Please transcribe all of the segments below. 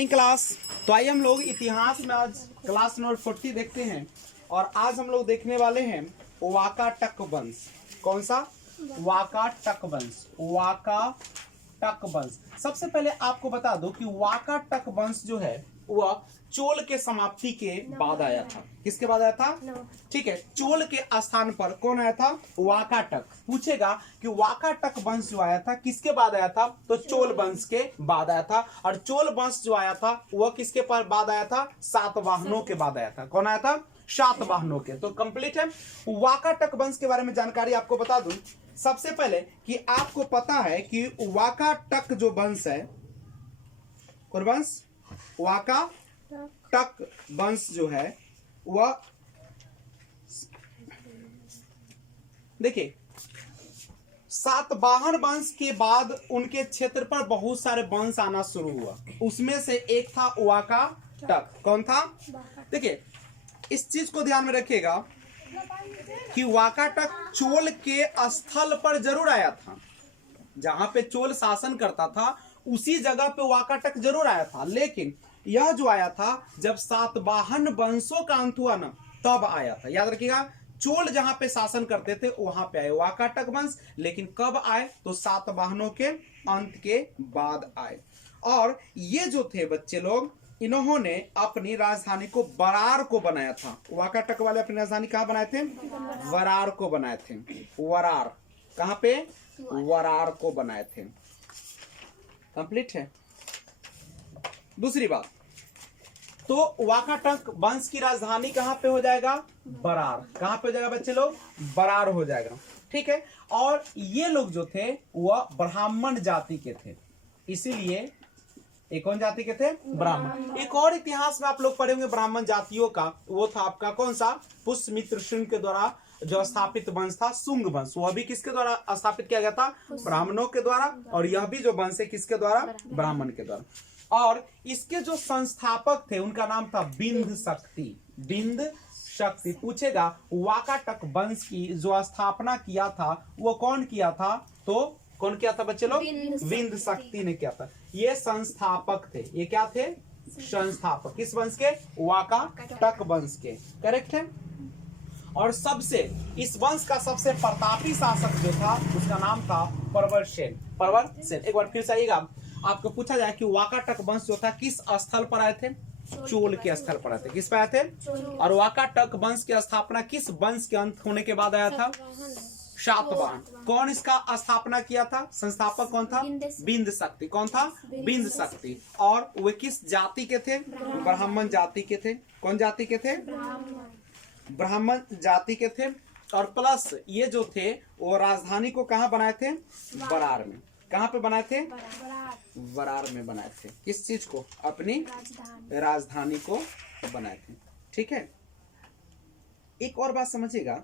Morning class. तो आइए हम लोग इतिहास में आज क्लास नंबर 40 देखते हैं और आज हम लोग देखने वाले हैं वाकाटक वंश। कौन सा? वाकाटक वंश। वाकाटक वंश। सबसे पहले आपको बता दो कि वाकाटक वंश जो है वह चोल के समाप्ति के बाद आया था। किसके बाद आया था? ठीक है, चोल के स्थान पर कौन आया था? वाकाटक। पूछेगा कि वाकाटक वंश जो आया था किसके बाद आया था? तो चोल वंश के बाद आया था। और चोल वंश जो आया था वह किसके बाद आया था? सातवाहनों के बाद आया था। कौन आया था? सातवाहनों के। तो कंप्लीट है। वाकाटक वंश के बारे में जानकारी आपको बता दूं सबसे पहले कि आपको पता है कि वाकाटक जो वंश है, कौन वंश? वाकाटक वंश जो है वह, देखिए, सातवाहन वंश के बाद उनके क्षेत्र पर बहुत सारे वंश आना शुरू हुआ। उसमें से एक था वाकाटक। कौन था? देखिए, इस चीज को ध्यान में रखिएगा कि वाकाटक चोल के स्थल पर जरूर आया था। जहां पे चोल शासन करता था उसी जगह पे वाकाटक जरूर आया था, लेकिन यह जो आया था जब सातवाहन वंशों का अंत हुआ ना तब आया था। याद रखिएगा, चोल जहां पे शासन करते थे वहां पे आए वाकाटक वंश, लेकिन कब आए? तो सातवाहनों के अंत के बाद आए। और ये जो थे बच्चे लोग, इन्होंने अपनी राजधानी को बरार को बनाया था। वाकाटक वाले अपनी राजधानी कहां बनाए थे? वरार को बनाए थे। वरार कहां पे? वरार को बनाए थे। कंप्लीट है। दूसरी बात, तो वाकाटक वंश की राजधानी कहां पे हो जाएगा? बरार। कहां पे हो जाएगा बच्चे लोग? बरार हो जाएगा। ठीक है। और ये लोग जो थे वह ब्राह्मण जाति के थे, इसीलिए एक कौन जाति के थे? ब्राह्मण। एक और इतिहास में आप लोग पढ़े होंगे ब्राह्मण जातियों का, वो था आपका कौन सा? पुष्यमित्र शुंग के द्वारा जो स्थापित वंश था शुंग वंश। वह भी किसके द्वारा स्थापित किया गया था? ब्राह्मणों के द्वारा। और यह भी जो वंश है किसके द्वारा? ब्राह्मण के द्वारा। और इसके जो संस्थापक थे उनका नाम था बिंद शक्ति। बिंद शक्ति। पूछेगा वाकाटक वंश की जो स्थापना किया था वो कौन किया था? तो कौन किया था बच्चे लोग? बिंद शक्ति ने किया था। ये संस्थापक थे। ये क्या थे? संस्थापक। किस वंश के? वाकाटक वंश के। करेक्ट है। और सबसे इस वंश का सबसे प्रतापी शासक जो था उसका नाम था परवरसेन। परवरसेन। एक बार फिर से आइएगा, आपको पूछा जाए कि वाकाटक वंश जो था किस स्थल पर आए थे? चोल के स्थल पर आए थे। किस पे आए थे? और वाकाटक वंश की स्थापना किस वंश के अंत होने के बाद आया था? सातवाहन। कौन इसका स्थापना किया था? संस्थापक कौन था? बिंद शक्ति। कौन था? बिंद शक्ति। और वे किस जाति के थे? ब्राह्मण जाति के थे। कौन जाति के थे? ब्राह्मण जाति के थे। और प्लस ये जो थे वो राजधानी को कहाँ बनाए थे? बरार में। कहाँ पे बनाए थे? बरार में बनाए थे। किस चीज को? अपनी राजधानी को बनाए थे। ठीक है। एक और बात समझिएगा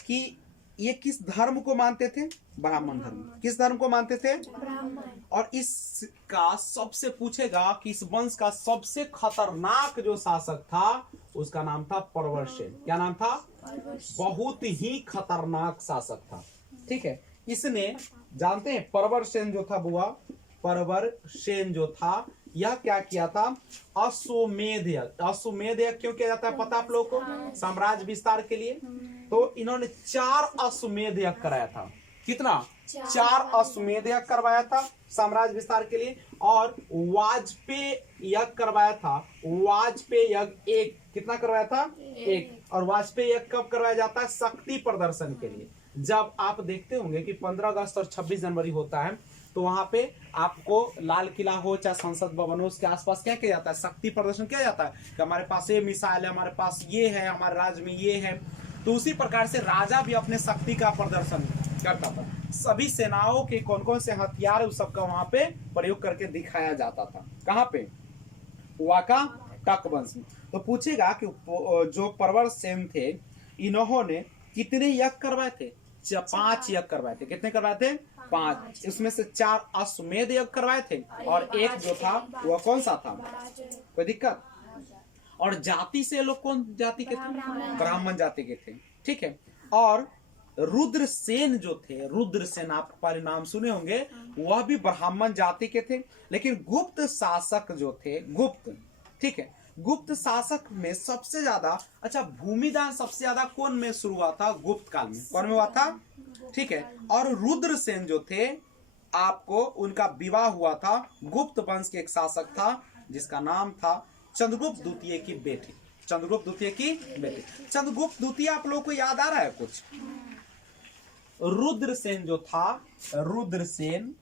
कि ये किस धर्म को मानते थे? ब्राह्मण धर्म। किस धर्म को मानते थे? और इसका सबसे पूछेगा कि इस वंश का सबसे खतरनाक जो शासक था उसका नाम था परवरसेन। क्या नाम था? बहुत ही खतरनाक शासक था। ठीक है। इसने, जानते हैं परवरसेन जो था बुआ, परवरसेन जो था यह क्या किया था? अश्वमेध यज्ञ। अश्वमेध यज्ञ क्यों किया जाता है पता आप लोगों को? साम्राज्य विस्तार के लिए। तो इन्होंने 4 अश्वमेध यज्ञ कराया था। कितना? 4 अश्वमेध यज्ञ करवाया था साम्राज्य विस्तार के लिए। और वाजपेय यज्ञ करवाया था। वाजपेय यज्ञ 1। कितना करवाया था? 1। और वाजपेय यज्ञ कब करवाया जाता है? शक्ति प्रदर्शन के लिए। जब आप देखते होंगे कि 15 अगस्त और 26 जनवरी होता है तो वहां पे आपको लाल किला हो चाहे संसद भवन हो उसके आसपास क्या किया जाता है? शक्ति प्रदर्शन किया जाता है कि हमारे पास ये मिसाइल है, हमारे पास ये है, हमारे राज्य में ये है। तो उसी प्रकार से राजा भी अपने शक्ति का प्रदर्शन करता था। सभी सेनाओं के कौन कौन से हथियार उस सबका वहां पे प्रयोग करके दिखाया जाता था। कहां पे? वाकाटक वंश में। तो पूछेगा कि जो परवरसेन थे इन्होंने कितने यज्ञ करवाए थे? 5 यज्ञ करवाए थे। कितने करवाए थे? 5। इसमें से 4 अश्वमेध यज्ञ करवाए थे और एक जो था वह कौन सा था? कोई दिक्कत? और जाति से लोग कौन जाति के थे? ब्राह्मण जाति के थे। ठीक है। और रुद्रसेन जो थे, रुद्रसेन आप पहले नाम सुने होंगे, वह भी ब्राह्मण जाति के थे। लेकिन गुप्त शासक जो थे, गुप्त, ठीक है, गुप्त शासक में सबसे ज्यादा, अच्छा भूमिदान सबसे ज्यादा कौन में शुरू हुआ था? गुप्त काल में। कौन में हुआ था? ठीक है। और रुद्रसेन जो थे, आपको उनका विवाह हुआ था गुप्त वंश के एक शासक था जिसका नाम था चंद्रगुप्त द्वितीय की बेटी। चंद्रगुप्त द्वितीय की बेटी। चंद्रगुप्त द्वितीय आप लोगों को याद आ रहा है कुछ? रुद्रसेन जो था, रुद्रसेन,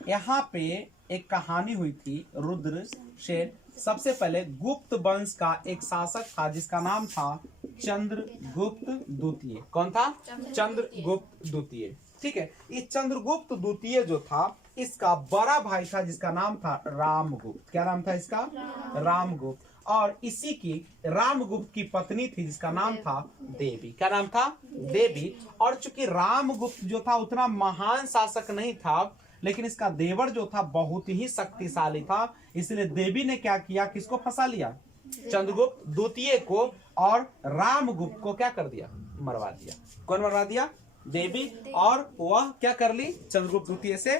यहाँ पे एक कहानी हुई थी। रुद्रसेन सबसे पहले गुप्त वंश का एक शासक था जिसका नाम था चंद्रगुप्त द्वितीय। कौन था? चंद्रगुप्त द्वितीय। ठीक है। ये चंद्रगुप्त द्वितीय जो था, इसका बड़ा भाई था जिसका नाम था रामगुप्त। क्या नाम था इसका? रामगुप्त। और इसी की, रामगुप्त की पत्नी थी जिसका नाम था देवी। क्या नाम था? देवी। और चूंकि रामगुप्त जो था उतना महान शासक नहीं था, लेकिन इसका देवर जो था बहुत ही शक्तिशाली था, इसलिए देवी ने क्या किया? किसको फंसा लिया? चंद्रगुप्त द्वितीय को। और रामगुप्त को क्या कर दिया? मरवा दिया। कौन मरवा दिया? देवी। और वह क्या कर ली? चंद्रगुप्त द्वितीय से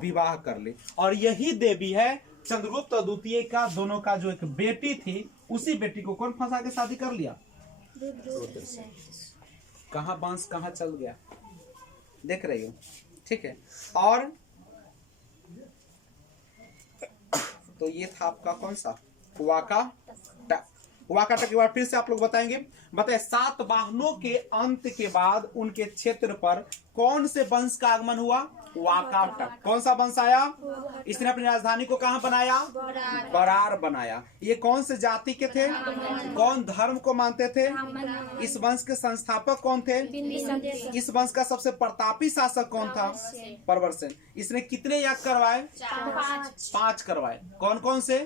विवाह कर ली। और यही देवी है चंद्रगुप्त और द्वितीय का, दोनों का जो एक बेटी थी, उसी बेटी को कौन फंसा के शादी कर लिया? कहाँ बांस कहाँ चल गया, देख रही हो? ठीक है। और तो ये था आपका कौन सा? वाकाटक। वाकाटक के बाद फिर से आप लोग बताएंगे। बताए सातवाहनों के अंत के बाद उनके क्षेत्र पर कौन से वंश का आगमन हुआ? वाकाटक। कौन सा वंश आया? इसने अपनी राजधानी को कहां बनाया? बरार बनाया। ये कौन से जाति के थे? कौन धर्म को मानते थे? इस वंश के संस्थापक कौन थे? इस वंश का सबसे प्रतापी शासक कौन था? प्रवरसेन। इसने कितने यज्ञ करवाए? 5 करवाए। कौन कौन से?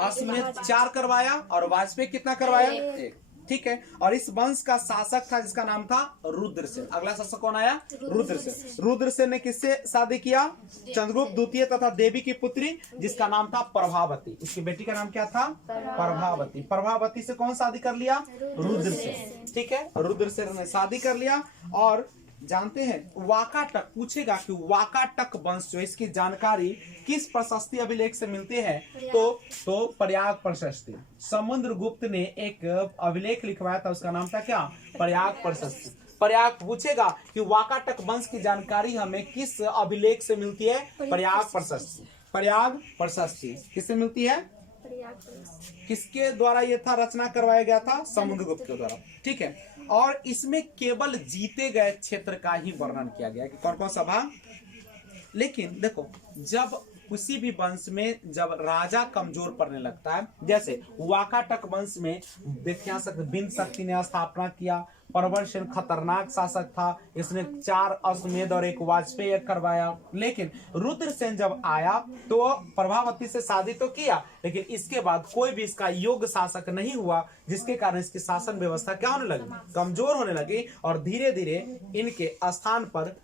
अश्वमेध 4 करवाया और वाजपेयी कितना करवाया? 1। ठीक है। और इस वंश का शासक था जिसका नाम था रुद्रसेन। अगला शासक कौन आया? रुद्रसेन। रुद्रसेन ने किससे शादी किया? चंद्रगुप्त द्वितीय तथा देवी की पुत्री जिसका नाम था प्रभावती। इसकी बेटी का नाम क्या था? प्रभावती। प्रभावती से कौन शादी कर लिया? रुद्रसेन। ठीक है। रुद्रसेन ने शादी कर लिया। और जानते हैं वाकाटक, पूछेगा कि वाकाटक वंश जो, इसकी जानकारी किस प्रशस्ति अभिलेख से मिलती है? तो प्रयाग प्रशस्ति। समुद्रगुप्त ने एक अभिलेख लिखवाया था, उसका नाम था क्या? प्रयाग प्रशस्ति। प्रयाग पूछेगा कि वाकाटक वंश की जानकारी हमें किस अभिलेख से मिलती है? प्रयाग प्रशस्ति। प्रयाग प्रशस्ति किससे मिलती है? किसके द्वारा ये था रचना करवाया गया था? समुद्रगुप्त के द्वारा। ठीक है। और इसमें केवल जीते गए क्षेत्र का ही वर्णन किया गया कि कौन कौन सा भाग। लेकिन देखो, जब किसी भी वंश में जब राजा कमजोर पड़ने लगता है, जैसे वाकाटक वंश में देखिए बिंद शक्ति ने स्थापना किया। प्रवरसेन खतरनाक शासक था, इसने 4 अश्वमेध और 1 वाजपेयी करवाया। लेकिन रुद्रसेन जब आया तो प्रभावती से शादी तो किया, लेकिन इसके बाद कोई भी इसका योग्य शासक नहीं हुआ, जिसके कारण इसकी शासन व्यवस्था क्या होने लगी? कमजोर होने लगी। और धीरे धीरे इनके स्थान पर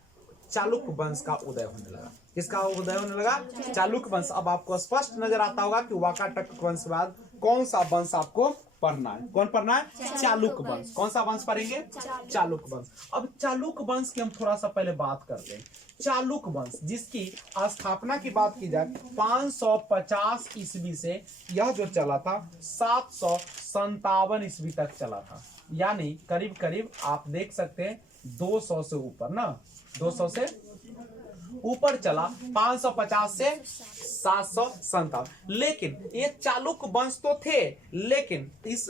चालुक्य वंश का उदय होने लगा। किसका उदय होने लगा? चालुक्य वंश। अब आपको स्पष्ट नजर आता होगा कि वाकाटक वंश के बाद कौन सा वंश आपको पढ़ना है? कौन पढ़ना है? चालुक्य वंश। कौन सा वंश पढ़ेंगे? चालुक्य वंश। अब चालुक्य वंश की हम थोड़ा सा पहले बात करते हैं। चालुक्य वंश जिसकी स्थापना की बात की जाए 550 ईस्वी से यह जो चला था 757 ईस्वी तक चला था। यानी करीब करीब आप देख सकते हैं 200 से ऊपर ना, 200 से ऊपर चला। 550 से 757। लेकिन ये चालुक्य वंश तो थे, लेकिन इस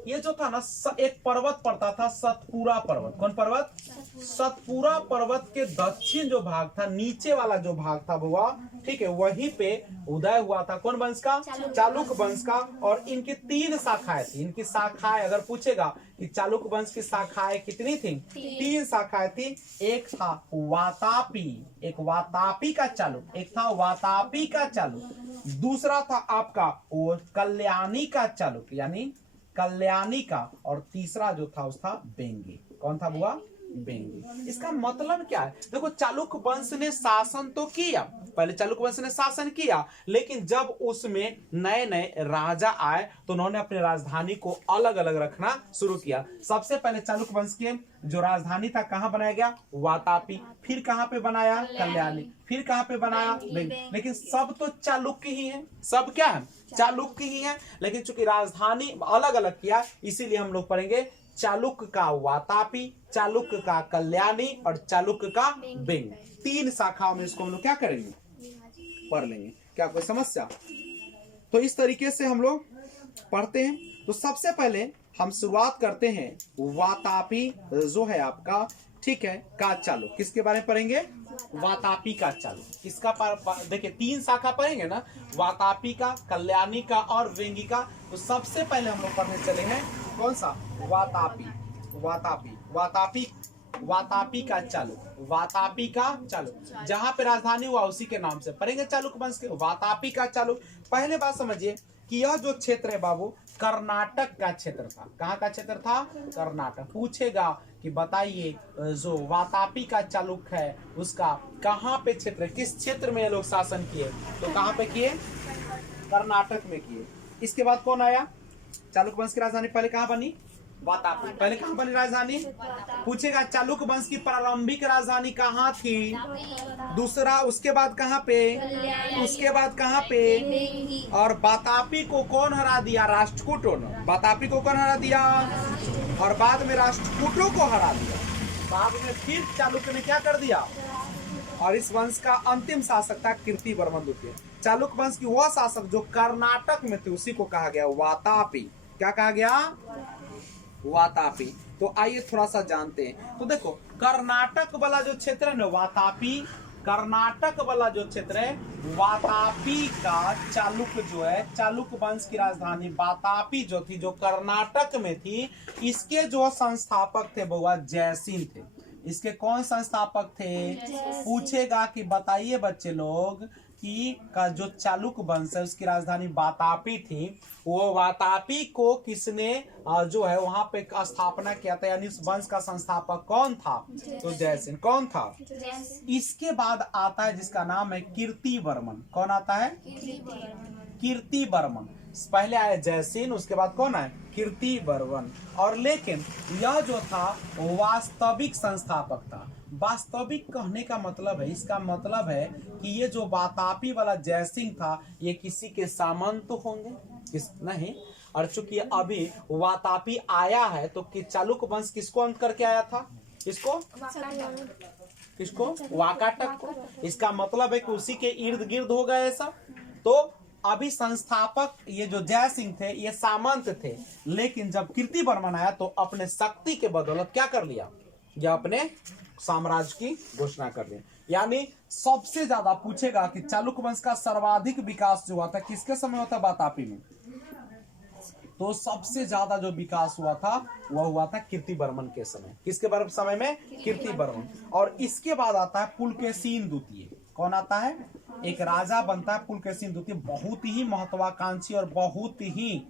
ये जो था ना, एक पर्वत पड़ता था सतपुरा पर्वत। कौन पर्वत? सतपुरा पर्वत के दक्षिण जो भाग था, नीचे वाला जो भाग था हुआ, ठीक है, वहीं पे उदय हुआ था कौन वंश का? चालुक्य वंश का। और इनकी 3 शाखाएं थी। इनकी शाखाएं अगर पूछेगा कि चालुक्य वंश की शाखाएं कितनी थी? 3 शाखाएं थी। एक था वातापी, एक वातापी का चालुक्य, एक था वातापी का चालुक्य, दूसरा था आपका वो कल्याणी का चालुक्य, यानी कल्याणी का, और तीसरा जो था उस था बेंगी। कौन था बुआ? बेंगी। इसका मतलब क्या है? देखो, चालुक्य वंश ने शासन तो किया, पहले चालुक्य वंश ने शासन किया, लेकिन जब उसमें नए नए राजा आए तो उन्होंने अपनी राजधानी को अलग अलग रखना शुरू किया। सबसे पहले चालुक्य वंश के जो राजधानी था कहाँ बनाया गया? वातापी। फिर कहाँ पे बनाया? कल्याणी। फिर कहाँ पे बनाया? बेंगी। लेकिन सब तो चालुक्य ही है, सब क्या है? चालुक्य ही है, लेकिन चूंकि राजधानी अलग अलग किया, इसीलिए हम लोग पढ़ेंगे चालुक्य का वातापी, चालुक्य का कल्याणी और चालुक्य का बेंग। 3 शाखाओं में इसको हम लोग क्या करेंगे? पढ़ लेंगे। क्या कोई समस्या? तो इस तरीके से हम लोग पढ़ते हैं। तो सबसे पहले हम शुरुआत करते हैं वातापी जो है आपका, ठीक है, का चालु। किसके बारे में पढ़ेंगे? वातापी का चालु। किसका? देखिए 3 शाखा पढ़ेंगे ना, वातापी का, कल्याणी का और वेंगी का। तो सबसे पहले हम लोग पढ़ने चले हैं कौन सा? वातापी। वातापी, वातापी, वातापी का चालु, वातापी का चालु। जहां पे राजधानी हुआ उसी के नाम से पढ़ेंगे चालुक्य वंश के, वातापी का चालु। पहले बात समझिए कि यह जो क्षेत्र है बाबू, कर्नाटक का क्षेत्र था। कहाँ का क्षेत्र था? कर्नाटक। पूछेगा कि बताइए जो वातापी का चालुक्य है उसका कहाँ पे क्षेत्र है, किस क्षेत्र में ये लोग शासन किए? तो कहाँ पे किए? कर्नाटक में किए। इसके बाद कौन आया? चालुक्य वंश की राजधानी पहले कहाँ बनी? वातापी। पहले कहाँ बनी राजधानी? पूछेगा चालुक्य वंश की प्रारंभिक राजधानी कहाँ थी? दूसरा, उसके बाद कहाँ पे? उसके बाद कहाँ पे? और वातापी को कौन हरा दिया? राष्ट्रकूटों ने। वातापी को कौन हरा दिया? और बाद में राष्ट्रकूटों को हरा दिया। बाद में फिर चालुक्य ने क्या कर दिया? और इस वंश का अंतिम शासक था कीर्तिवर्मन द्वितीय। चालुक्य वंश की वह शासक जो कर्नाटक में थे उसी को कहा गया वातापी। क्या कहा गया? वातापी। तो आइए थोड़ा सा जानते हैं। तो देखो, कर्नाटक वाला जो क्षेत्र है ना वातापी, कर्नाटक वाला जो क्षेत्र है वातापी का चालुक्य जो है, चालुक्य वंश की राजधानी वातापी जो थी, जो कर्नाटक में थी, इसके जो संस्थापक थे वो जयसिंह थे। इसके कौन संस्थापक थे? पूछेगा कि बताइए बच्चे लोग कि का जो चालुक्य वंश है उसकी राजधानी वातापी थी, वो वातापी को किसने जो है वहां पे स्थापना किया था, यानी उस वंश का संस्थापक कौन था? तो जयसिंह। कौन था? इसके बाद आता है जिसका नाम है कीर्तिवर्मन। कौन आता है? कीर्तिवर्मन। पहले आए जयसिंह, उसके बाद कौन आए? कीर्तिवर्मन। और लेकिन यह जो था वास्तविक संस्थापक था। वास्तविक कहने का मतलब है, इसका मतलब है कि ये जो वातापी वाला जयसिंह था ये किसी के सामंत तो होंगे? किस नहीं। और चूंकि अभी वातापी आया है तो कि चालुक्य वंश किसको अंत करके आया था? इसको किसको? वाकाटक को। इसका मतलब है कि उसी के इर्द गिर्द हो गए सब। तो अभी संस्थापक ये जो जयसिंह थे ये सामंत थे, लेकिन जब कीर्तिवर्मन आया तो अपने शक्ति के बदौलत क्या कर लिया? या अपने साम्राज्य की घोषणा कर दिया। यानी सबसे ज्यादा पूछेगा कि चालुक्य वंश का सर्वाधिक विकास जो हुआ था किसके समय हुआ था? वातापी में। तो सबसे ज्यादा जो विकास हुआ था वह हुआ था कीर्तिवर्मन के समय। किसके समय में? कीर्तिवर्मन। और इसके बाद आता है पुलकेशिन द्वितीय। कौन आता है? एक राजा बनता है पुलकेशिन द्वितीय, बहुत ही महत्वाकांक्षी और बहुत ही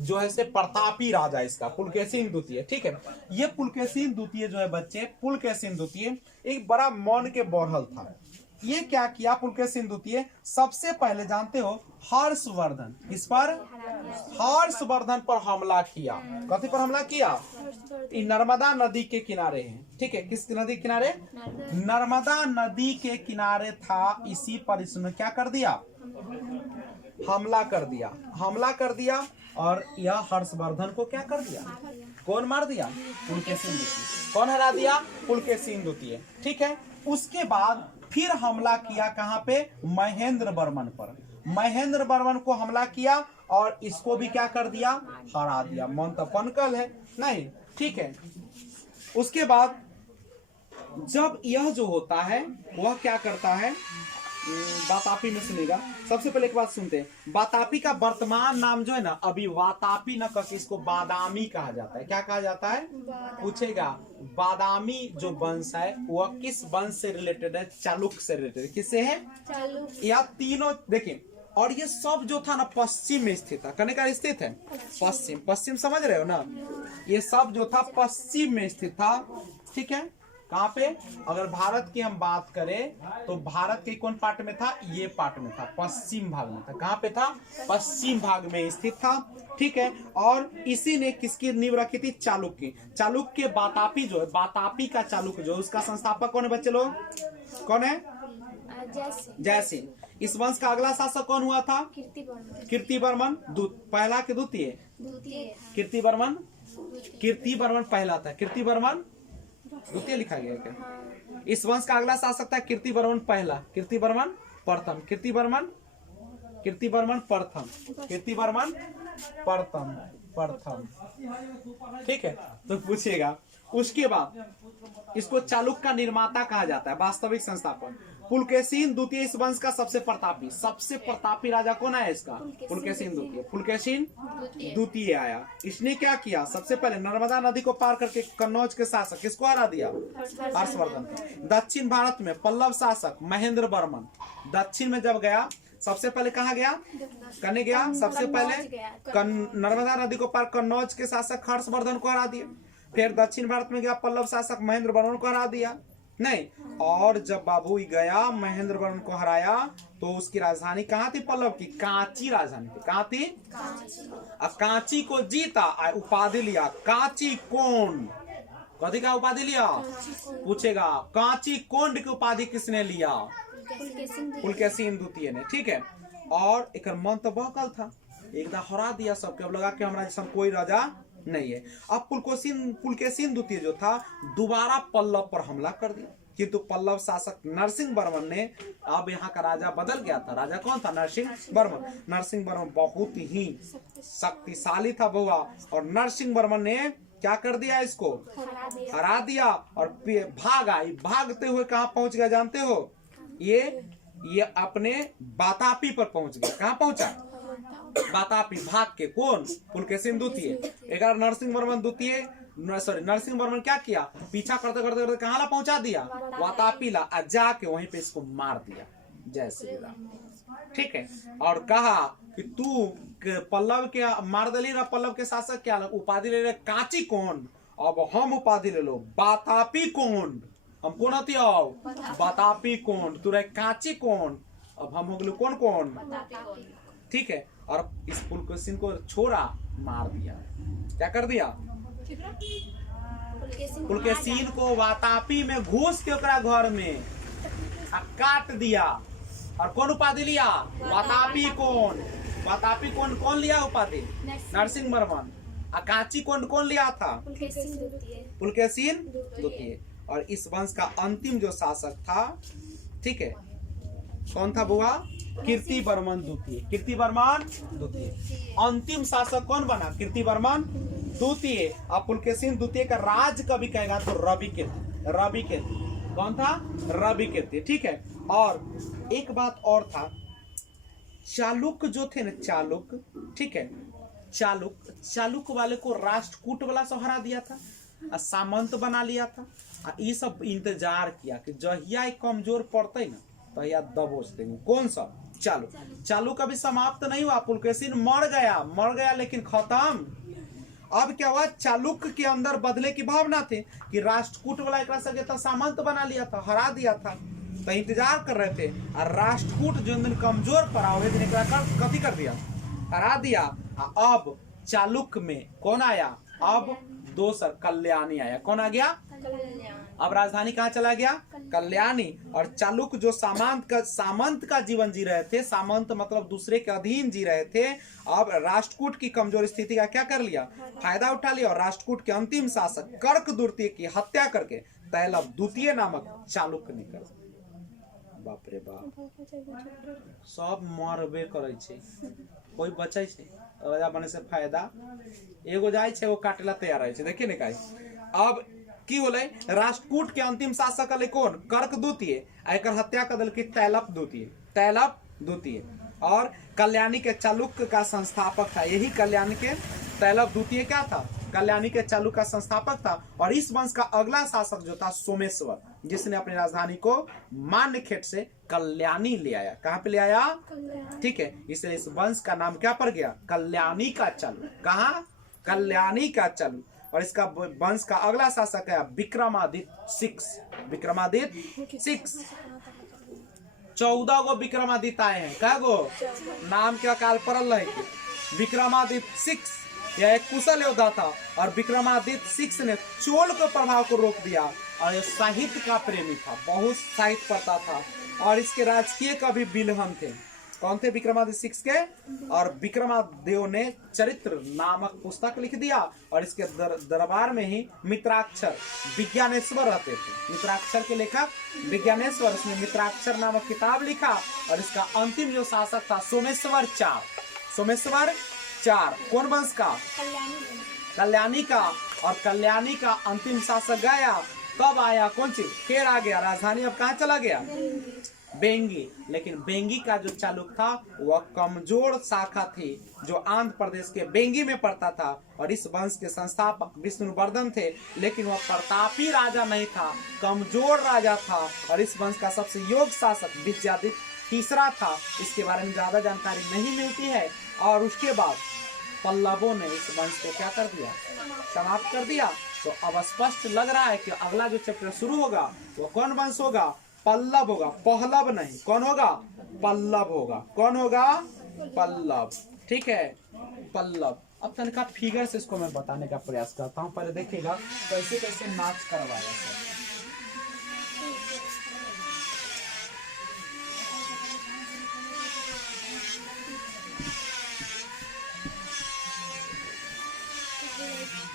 जो है से प्रतापी राजा इसका पुलकेशिन द्वितीय। ठीक है, ये पुलकेशिन द्वितीय जो है बच्चे, पुलकेशिन द्वितीय एक बड़ा मन के बौढ़ल था। ये क्या किया पुलकेशिन द्वितीय? सबसे पहले जानते हो हर्षवर्धन, किस पर? हर्षवर्धन पर हमला किया। कथी पर हमला किया? नर्मदा नदी के किनारे है। ठीक है, किस नदी के किनारे? नर्मदा नदी के किनारे था। इसी पर इसने क्या कर दिया? हमला कर दिया। हमला कर दिया और यह हर्षवर्धन को क्या कर दिया? कौन मार दिया? पुलकेशिन द्वितीय। कौन हरा दिया? पुलकेशिन द्वितीय। ठीक है, उसके बाद फिर हमला किया कहां पे? महेंद्र वर्मन पर। महेंद्र वर्मन को हमला किया और इसको भी क्या कर दिया? हरा दिया। मन तो पनकल है नहीं। ठीक है, उसके बाद जब यह जो होता है वह क्या करता है? वातापी में सुनेगा। सबसे पहले एक बात सुनते हैं, वातापी का वर्तमान नाम जो है ना अभी वातापी न कह के इसको बादामी कहा जाता है। क्या कहा जाता है? पूछेगा बादामी जो वंश है वह किस वंश से रिलेटेड है? चालुक्य से रिलेटेड है। किससे है? या तीनों देखिए। और ये सब जो था ना पश्चिम में स्थित था। कहने का स्थित है पश्चिम। पश्चिम समझ रहे हो ना? ये सब जो था पश्चिम में स्थित था। ठीक है, कहाँ पे? अगर भारत की हम बात करें तो भारत के कौन पार्ट में था? ये पार्ट में था, पश्चिम भाग में था। कहाँ पे था? पश्चिम भाग में स्थित था। ठीक है। और इसी ने किसकी नींव रखी थी? चालुक्य की। चालुक्य बातापी जो है, बातापी का चालुक्य जो, उसका संस्थापक कौन है बच्चे लोग? कौन है? जयसिंह। इस वंश का अगला शासक कौन हुआ था? कीर्तिवर्मन। पहला के द्वितीय? कीर्तिवर्मन पहला था। कीर्तिवर्मन द्वितीय लिखा गया क्या? इस वंश का अगला शासक था कीर्तिवर्मन पहला, कीर्तिवर्मन प्रथम, कीर्तिवर्मन प्रथम। ठीक है। तो पूछिएगा उसके बाद इसको चालुक्य का निर्माता कहा जाता है, वास्तविक संस्थापक। पुलकेशिन द्वितीय इस वंश का सबसे प्रतापी राजा कौन है इसका? पुलकेशिन द्वितीय। पुलकेशिन द्वितीय आया। इसने क्या किया? सबसे पहले नर्मदा नदी को पार करके कन्नौज के शासक किसको हरा दिया? हर्षवर्धन। दक्षिण भारत में पल्लव शासक महेंद्र वर्मन दक्षिण में जब गया, सबसे पहले कहाँ गया? कने गया। सबसे पहले नर्मदा नदी को पार कन्नौज के शासक हर्षवर्धन को हरा दिया। फिर दक्षिण भारत में गया, पल्लव शासक महेंद्र वर्मन को हरा दिया। नहीं, और जब बाबू गया महेंद्र वर्मन को हराया तो उसकी राजधानी कहाँ थी? पल्लव की कांची राजधानी थी। कहाँ थी? अब कांची को जीता, उपाधि लिया कांची कोंड। कथी का उपाधि लिया? पूछेगा कांची कोंड की उपाधि किसने लिया? पुलकेशिन द्वितीय ने। ठीक है। और एक मन तो बहकल था, एकदम हरा दिया सबके। अब लगा कि हमारा जैसा कोई राजा नहीं है। अब पुलकेशिन द्वितीय जो था दोबारा पल्लव पर हमला कर दिया, किंतु पल्लव शासक नरसिंह वर्मन ने, अब यहाँ का राजा बदल गया था। राजा कौन था? नरसिंह वर्मन बहुत ही शक्तिशाली था बुआ। और नरसिंह वर्मन ने क्या कर दिया? इसको हरा दिया और भागते हुए कहाँ पहुंच गया जानते हो? ये अपने बातापी पर पहुंच गया। कहाँ पहुंचा? बातापी। भाग के कौन? पुलकेशिन द्वितीय। एक नरसिंह वर्मन क्या किया? पीछा करते करते कहाँ ला पहुंचा दिया? वातापी ला। जाके वहीं पे इसको मार दिया। जय श्री राम। ठीक है। और कहा कि तू पल्लव के मार दली ना, पल्लव के शासक क्या उपाधि ले रहे? कांची कोंड। अब हम उपाधि ले लो बातापी कोंड। हम कौन होती हो? बातापी कोंड। तू रहे कांची कोंड। अब हम हो गए कौन कोंड? ठीक है। और इस पुलकेशिन को छोड़ा, मार दिया। क्या कर दिया? पुलकेशिन को वातापी में घुस के ओकरा घर में काट दिया। और कौन उपाधि लिया? वातापी कोंड कौन लिया उपाधि? नरसिंह वर्मन। कांची कोंड कौन लिया था? पुलकेशिन द्वितीय। और इस वंश का अंतिम जो शासक था, ठीक है, कौन था बुआ? कीर्तिवर्मन द्वितीय। अंतिम शासक कौन बना? कीर्तिवर्मन द्वितीय। अब पुलकेशिन द्वितीय का राज कभी कहेगा तो रवि कीर्ति। कौन था? रवि कीर्ति। ठीक है। और एक बात और था, चालुक्य जो थे ना, चालुक्य, ठीक है, चालुक्य वाले को राष्ट्रकूट वाला से हरा दिया था, सामंत बना लिया था। ये सब इंतजार किया कि जहिया कमजोर पड़ते ना तो यह दबोच देंगे। कौन सा? चालू कभी समाप्त नहीं हुआ। पुलकेशिन मर गया लेकिन खत्म। अब क्या हुआ? चालुक्य के अंदर बदले की भावना थी कि राष्ट्रकूट वाला एक सके था, सामंत बना लिया था, हरा दिया था, तो इंतजार कर रहे थे। और राष्ट्रकूट जो दिन कमजोर पड़ा हुए दिन कथी कर दिया? हरा दिया। अब चालुक्य में कौन आया? अब दोसर कल्याणी आया। कौन आ गया? अब राजधानी कहाँ चला गया? कल्याणी। और चालुक्य जो सामंत का जीवन जी रहे थे, सामंत मतलब दूसरे के अधीन जी रहे थे, अब राष्ट्रकूट की कमजोर स्थिति का क्या कर लिया? फायदा उठा लिया। और राष्ट्रकूट के अंतिम शासक कर्क द्वितीय की हत्या करके तैलव द्वितीय नामक चालुक्य ने कर। बाप रे बाप, सब मरबे करे छे, कोई बचे छे? राजा बने से फायदा एगो जाय छे, वो काटेला तैयार है। देखिए ने काई। अब की होले? राष्ट्रकूट के अंतिम शासक अले कौन? कर्क द्वितीय। एकर हत्या कर दिल की तैलव द्वितीय। और कल्याणी के चालुक्य का संस्थापक था। यही कल्याणी के तैलव द्वितीय क्या था? कल्याणी के चालुक्य का संस्थापक था। और इस वंश का अगला शासक जो था सोमेश्वर, जिसने अपनी राजधानी को मान्यखेट से कल्याणी ले आया। कहाँ पे ले आया? ठीक है। इसलिए इस वंश का नाम क्या पड़ गया? कल्याणी का चालु। कहाँ? कल्याणी का चालु। और इसका वंश का अगला शासक है विक्रमादित्य 6। विक्रमादित्य 6। 14 गो विक्रमादित्य आए हैं। क्या गो नाम के अकाल पड़ल रहे। विक्रमादित्य 6 यह एक कुशल योद्धा था और विक्रमादित्य 6 ने चोल के प्रभाव को रोक दिया और यह साहित्य का प्रेमी था, बहुत साहित्य पढ़ता था और इसके राजकीय कवि बिल्हन थे। कौन थे? विक्रमादित्य 6 के। और विक्रमादेव ने चरित्र नामक पुस्तक लिख दिया और इसके दरबार में ही मित्राक्षर विज्ञानेश्वर रहते थे। मित्राक्षर के लेखक विज्ञानेश्वर, उसने मित्राक्षर नामक किताब लिखा और इसका अंतिम जो शासक था सोमेश्वर 4। सोमेश्वर 4 कौन वंश का? कल्याणी का। और कल्याणी का अंतिम शासक गया। कब आया? कौन चीज? खेड़ आ गया। राजधानी अब कहाँ चला गया? बेंगी। लेकिन बेंगी का जो चालुक था वह कमजोर शाखा थी जो आंध्र प्रदेश के बेंगी में पड़ता था और इस वंश के संस्थापक विष्णुवर्धन थे, लेकिन वह प्रतापी राजा नहीं था, कमजोर राजा था और इस वंश का सबसे योग्य शासक विजयादित्य तीसरा था। इसके बारे में ज्यादा जानकारी नहीं मिलती है। और उसके बाद पल्लवों ने इस वंश को क्या कर दिया? समाप्त कर दिया। तो अब स्पष्ट लग रहा है कि अगला जो चैप्टर शुरू होगा वो कौन वंश होगा? पल्लव होगा। पहलव नहीं। कौन होगा? पल्लव होगा। कौन होगा? पल्लव। ठीक है, पल्लव। अब तनिका फिगर से इसको मैं बताने का प्रयास करता हूँ। पहले देखिएगा कैसे कैसे नाच करवाया है।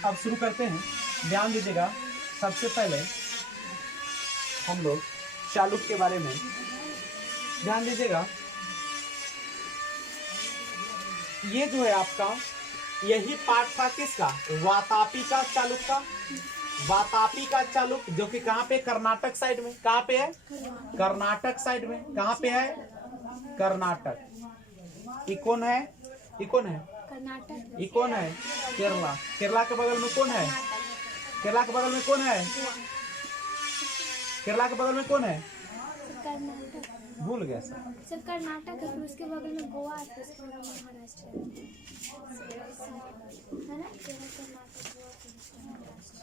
अब शुरू करते हैं। ध्यान दीजिएगा, सबसे पहले हम लोग चालुक्य के बारे में ध्यान दीजिएगा। ये जो है आपका यही पार्ट था किसका? वातापी का चालुक्य का। वातापी का चालुक्य जो कि कहाँ पे? कर्नाटक साइड में। कहाँ पे है? कर्नाटक साइड में। कहाँ पे है? कर्नाटक। ये कौन है? ये कौन है? कर्नाटक। ये कौन है? केरला। केरला के बगल में कौन है? केरला के बगल में कौन है? केरला के बगल में कौन है? भूल गया सर। कर्नाटक है, फिर उसके बगल में गोवा है, फिर उसके बगल में महाराष्ट्र है ना? कर्नाटक, गोवा, महाराष्ट्र।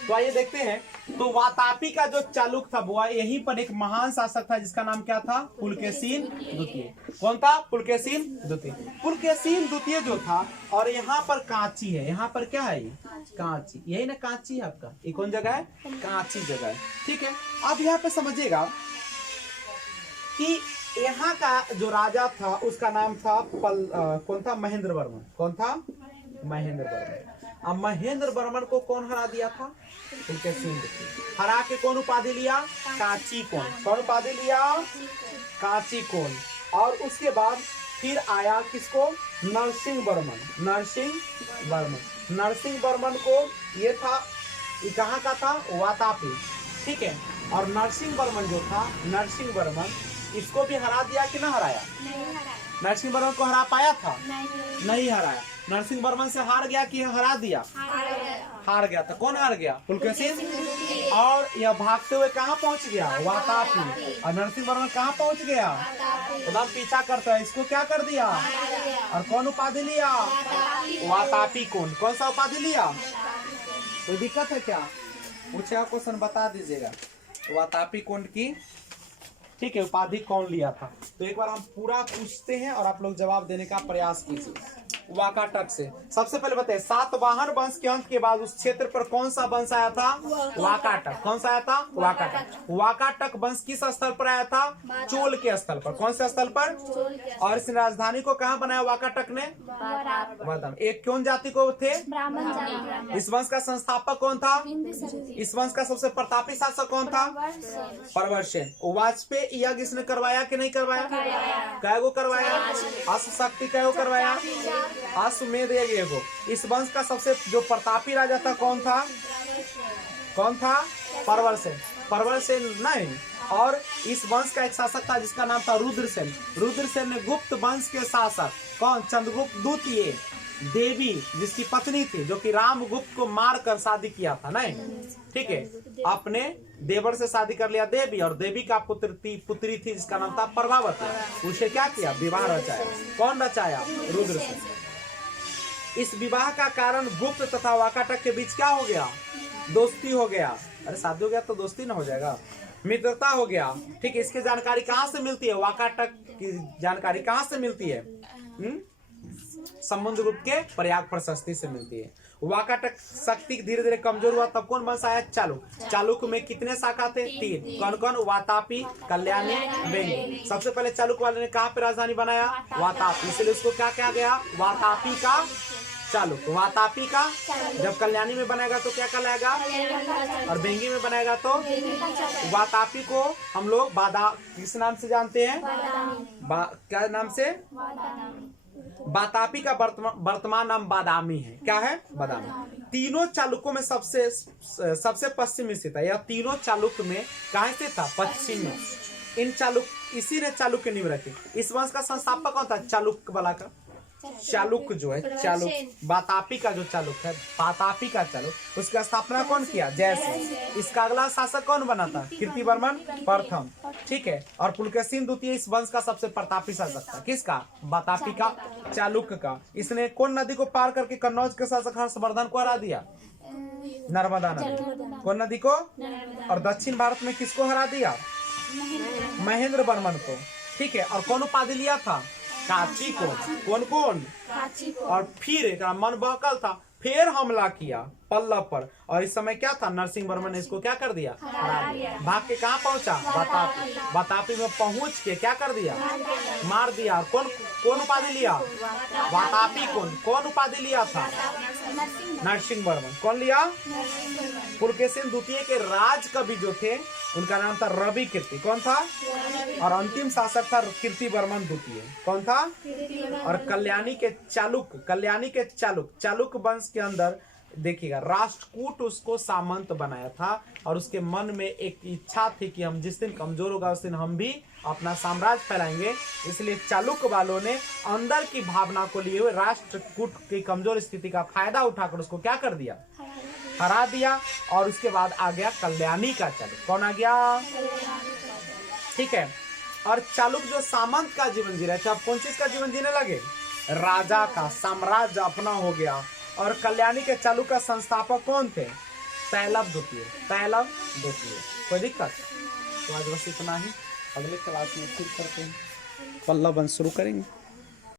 तो आइए देखते हैं। तो वातापी का जो चालुक था वो यहीं पर एक महान शासक था जिसका नाम क्या था? पुलकेशिन द्वितीय। कौन था? पुलकेशिन द्वितीय। पुलकेशिन द्वितीय जो था, और यहाँ पर कांची है। यहाँ पर क्या है? कांची। यही ना कांची है आपका? ये कौन जगह है? कांची जगह है। ठीक है, अब यहाँ पे समझिएगा कि यहाँ का जो राजा था उसका नाम था कौन था? महेंद्र वर्मन। कौन था? महेंद्र वर्मन। अब महेंद्र वर्मन को कौन हरा दिया था? पुलकेशिन द्वितीय। हरा के कौन उपाधि लिया? कांची कोन। कौन उपाधि लिया? कांची कोन। और उसके बाद फिर आया किसको? नरसिंह वर्मन। नरसिंह वर्मन। नरसिंह वर्मन को ये था, ये कहाँ का था? वातापी। ठीक है, और नरसिंह वर्मन जो था, नरसिंह वर्मन इसको भी हरा दिया कि ना हराया? नहीं हराया। नरसिंह वर्मन को हरा पाया था? नहीं हराया। नरसिंह वर्मन से हार गया कि हरा दिया? हार गया। तो कौन हार गया? पुलकेशिन। और यह भागते हुए कहाँ पहुंच गया? वातापी। और नरसिंह वर्मन कहाँ पहुंच गया? एकदम पीछा करता है, इसको क्या कर दिया? और कौन उपाधि लिया? वातापी कोन। कौन सा उपाधि लिया? कोई दिक्कत है क्या? पूछा क्वेश्चन बता दीजिएगा। वातापी कोन की ठीक है उपाधि कौन लिया था? तो एक बार हम पूरा पूछते हैं और आप लोग जवाब देने का प्रयास कीजिए। वाकाटक से सबसे पहले बताइए, सातवाहन वंश के अंत के बाद उस क्षेत्र पर कौन सा वंश आया था? वाकाटक। कौन सा आया था? वाकाटक। वाकाटक वंश किस स्थल पर आया था? चोल के स्थल पर। कौन से स्थल पर? और इस राजधानी को कहाँ बनाया वाकाटक ने? वर्धमान। एक कौन जाति को थे? ब्राह्मण। इस वंश का संस्थापक कौन था? इस वंश का सबसे प्रतापी शासक कौन था? परवरसेन। वाजपेयी यज्ञ इसने करवाया कि नहीं करवाया? कैगो करवाया? अश्वशक्ति कैगो करवाया? अश्वमेध यज्ञ एगो। इस वंश का सबसे जो प्रतापी राजा था कौन था? कौन था? परवरसेन। परवरसेन नहीं। और इस वंश का एक शासक था जिसका नाम था रुद्रसेन। रुद्रसेन ने गुप्त वंश के शासक कौन? चंद्रगुप्त द्वितीय। देवी जिसकी पत्नी थी, जो कि रामगुप्त को मारकर शादी किया था, नहीं ठीक है, अपने देवर से शादी कर लिया देवी, और देवी का पुत्री थी जिसका नाम था प्रभावती। उसे क्या किया, विवाह रचाया। कौन रचाया, रुद्र से। इस विवाह का कारण गुप्त तथा वाकाटक के बीच क्या हो गया, दोस्ती हो गया। अरे शादी हो गया तो दोस्ती ना हो जाएगा, मित्रता हो गया। ठीक है, इसकी जानकारी कहाँ से मिलती है, वाकाटक की जानकारी कहाँ से मिलती है, समुद्रगुप्त के प्रयाग प्रशस्ति से मिलती है। वाकाटक शक्ति धीरे धीरे कमजोर हुआ, तब कौन वंश आया, चालुक। चालुक में कितने शाखा थे, 3। कौन कौन, वातापी, कल्याणी, बेंगी। सबसे पहले चालुक वाले ने कहाँ पे राजधानी बनाया, वातापी, इसलिए उसको क्या कहा गया, वातापी का चालुक। वातापी का जब कल्याणी में बनाएगा तो क्या कहलाएगा, और बेंगी में बनाएगा तो वातापी को हम लोग किस नाम से जानते हैं, क्या नाम से, वातापी का वर्तमान नाम बादामी है। क्या है, बादामी। तीनों चालुकों में सबसे पश्चिमी स्थित है। यह तीनों चालुक में कहाँ स्थित था, पश्चिम में। इन चालुक, इसी ने चालुक की नींव रखी। इस वंश का संस्थापक कौन था, चालुक वाला का, चालुक जो है, चालुक वातापी का जो चालुक है, वातापी का चालुक, उसका स्थापना कौन किया, जयसिंह। इसका अगला शासक कौन बना था, कीर्तिवर्मन प्रथम। ठीक है, और पुलकेशिन द्वितीय इस वंश का सबसे प्रतापी शासक था। किसका, वातापी का, चालुक का। इसने कौन नदी को पार करके कन्नौज के शासक हर्षवर्धन को हरा दिया, नर्मदा नदी। कौन नदी को, और दक्षिण भारत में किसको हरा दिया, महेंद्र वर्मन को। ठीक है, और कौन उपाधि लिया था, काची को। कौन कौन, और फिर एक मन बहकल था, फिर हमला किया पल्लव पर, और इस समय क्या था, नरसिंह वर्मन ने इसको क्या कर दिया, भाग के कहाँ पहुंचा, वातापी। वातापी में पहुंच के क्या कर दिया, मार दिया। कौन कौन उपाधि लिया, वातापी कौन उपाधि लिया था, नरसिंह वर्मन। कौन लिया, पुलकेशिन द्वितीय के राज कवि जो थे उनका नाम था रवि कीर्ति। कौन था, और अंतिम शासक था कीर्तिवर्मन द्वितीय। कौन था, और कल्याणी के चालुक, चालुक वंश के अंदर देखिएगा राष्ट्रकूट उसको सामंत बनाया था, और उसके मन में एक इच्छा थी कि हम जिस दिन कमजोर होगा उस दिन हम भी अपना साम्राज्य फैलाएंगे। इसलिए चालुक वालों ने अंदर की भावना को लिए हुए राष्ट्रकूट की कमजोर स्थिति का फायदा उठाकर उसको क्या कर दिया, हरा दिया। और उसके बाद आ गया कल्याणी का चालुक। कौन आ गया, ठीक है। और चालुक जो सामंत का जीवन जी रहे थे, अब कौन चीज का जीवन जीने लगे, राजा का, साम्राज्य अपना हो गया। और कल्याणी के चालुक का संस्थापक कौन थे, पहलव द्वितीय। कोई दिक्कत, तो आज बस इतना ही, अगले क्लास में फिर करते हैं, पल्लव वंश शुरू करेंगे।